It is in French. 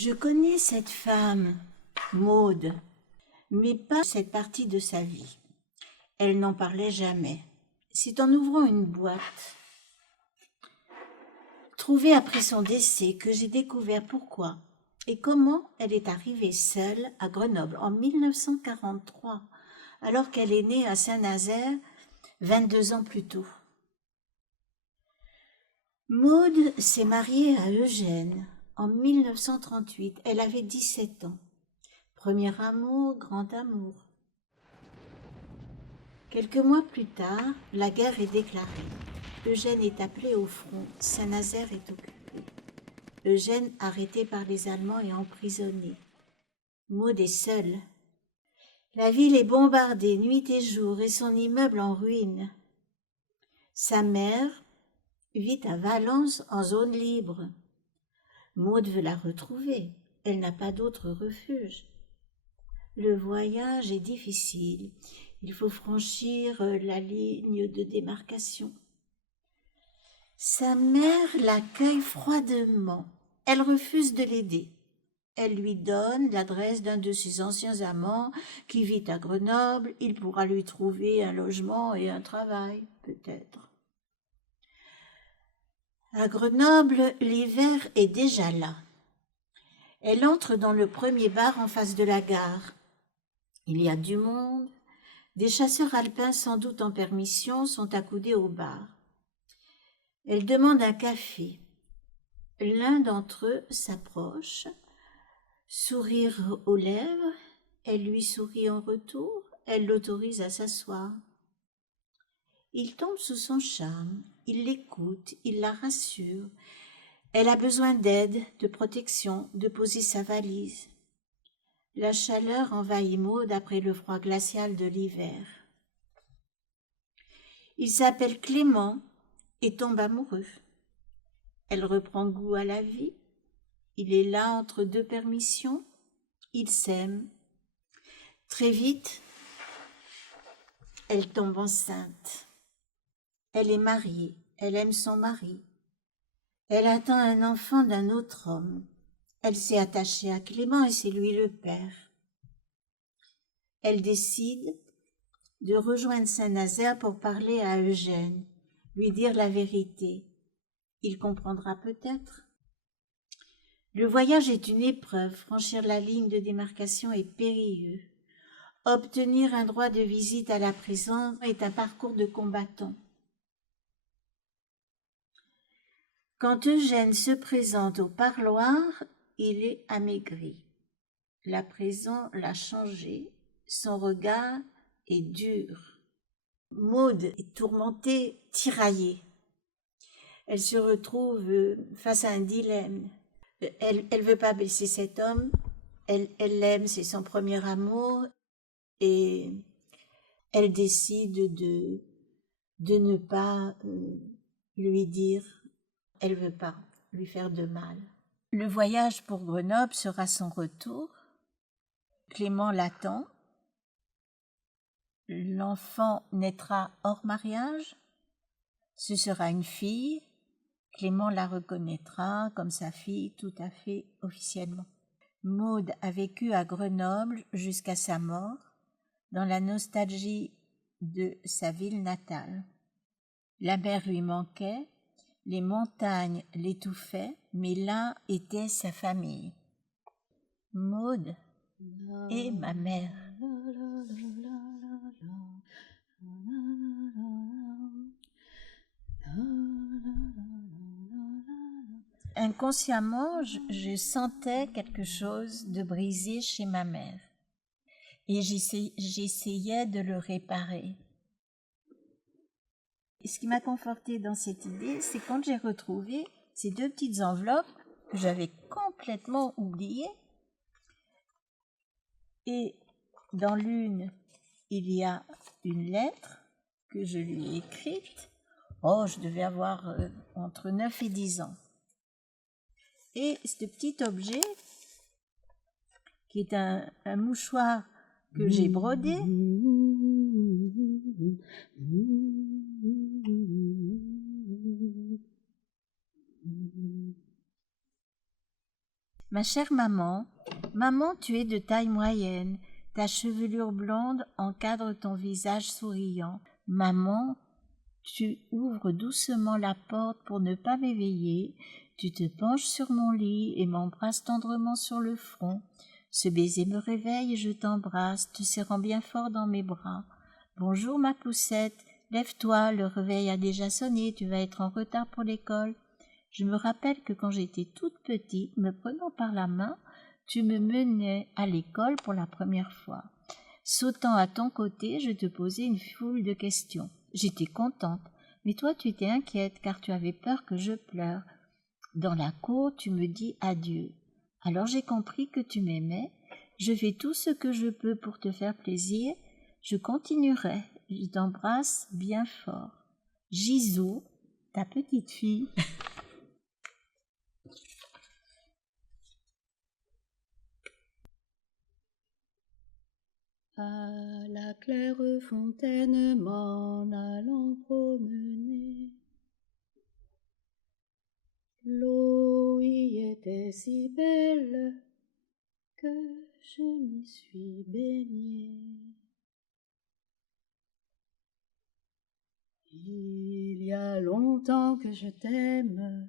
Je connais cette femme, Maude, mais pas cette partie de sa vie. Elle n'en parlait jamais. C'est en ouvrant une boîte trouvée après son décès que j'ai découvert pourquoi et comment elle est arrivée seule à Grenoble en 1943, alors qu'elle est née à Saint-Nazaire 22 ans plus tôt. Maude s'est mariée à Eugène en 1938. Elle avait 17 ans. Premier amour, grand amour. Quelques mois plus tard, la guerre est déclarée. Eugène est appelé au front. Saint-Nazaire est occupé. Eugène arrêté par les Allemands et emprisonné. Maude est seule. La ville est bombardée nuit et jour et son immeuble en ruine. Sa mère vit à Valence en zone libre. Maude veut la retrouver. Elle n'a pas d'autre refuge. Le voyage est difficile. Il faut franchir la ligne de démarcation. Sa mère l'accueille froidement. Elle refuse de l'aider. Elle lui donne l'adresse d'un de ses anciens amants qui vit à Grenoble. Il pourra lui trouver un logement et un travail, peut-être. À Grenoble, l'hiver est déjà là. Elle entre dans le premier bar en face de la gare. Il y a du monde. Des chasseurs alpins, sans doute en permission, sont accoudés au bar. Elle demande un café. L'un d'entre eux s'approche, sourire aux lèvres. Elle lui sourit en retour. Elle l'autorise à s'asseoir. Il tombe sous son charme. Il l'écoute, il la rassure. Elle a besoin d'aide, de protection, de poser sa valise. La chaleur envahit Maude après le froid glacial de l'hiver. Il s'appelle Clément et tombe amoureux. Elle reprend goût à la vie. Il est là entre deux permissions. Ils s'aiment. Très vite, elle tombe enceinte. Elle est mariée. Elle aime son mari. Elle attend un enfant d'un autre homme. Elle s'est attachée à Clément et c'est lui le père. Elle décide de rejoindre Saint-Nazaire pour parler à Eugène, lui dire la vérité. Il comprendra peut-être. Le voyage est une épreuve. Franchir la ligne de démarcation est périlleux. Obtenir un droit de visite à la prison est un parcours de combattant. Quand Eugène se présente au parloir, il est amaigri. La prison l'a changé. Son regard est dur. Maude est tourmentée, tiraillée. Elle se retrouve face à un dilemme. Elle veut pas blesser cet homme. Elle l'aime, c'est son premier amour. Et elle décide de ne pas lui dire. Elle veut pas lui faire de mal. Le voyage pour Grenoble sera son retour. Clément l'attend. L'enfant naîtra hors mariage. Ce sera une fille. Clément la reconnaîtra comme sa fille tout à fait officiellement. Maude a vécu à Grenoble jusqu'à sa mort, dans la nostalgie de sa ville natale. La mer lui manquait, les montagnes l'étouffaient, mais là était sa famille. Maude est ma mère. Inconsciemment, je sentais quelque chose de brisé chez ma mère et j'essayais de le réparer. Et ce qui m'a confortée dans cette idée, c'est quand j'ai retrouvé ces deux petites enveloppes que j'avais complètement oubliées. Et dans l'une, il y a une lettre que je lui ai écrite. Oh, je devais avoir entre 9 et 10 ans. Et ce petit objet, qui est un mouchoir que j'ai brodé, Ma chère maman, maman, tu es de taille moyenne. Ta chevelure blonde encadre ton visage souriant. Maman, tu ouvres doucement la porte pour ne pas m'éveiller. Tu te penches sur mon lit et m'embrasses tendrement sur le front. Ce baiser me réveille et je t'embrasse, te serrant bien fort dans mes bras. Bonjour ma poussette, lève-toi, le réveil a déjà sonné, tu vas être en retard pour l'école. Je me rappelle que quand j'étais toute petite, me prenant par la main, tu me menais à l'école pour la première fois. Sautant à ton côté, je te posais une foule de questions. J'étais contente, mais toi tu étais inquiète car tu avais peur que je pleure. Dans la cour, tu me dis adieu. Alors j'ai compris que tu m'aimais. Je fais tout ce que je peux pour te faire plaisir. Je continuerai. Je t'embrasse bien fort. Gisou, ta petite fille. À la claire fontaine m'en allant promener, l'eau y était si belle que je m'y suis baignée. Il y a longtemps que je t'aime,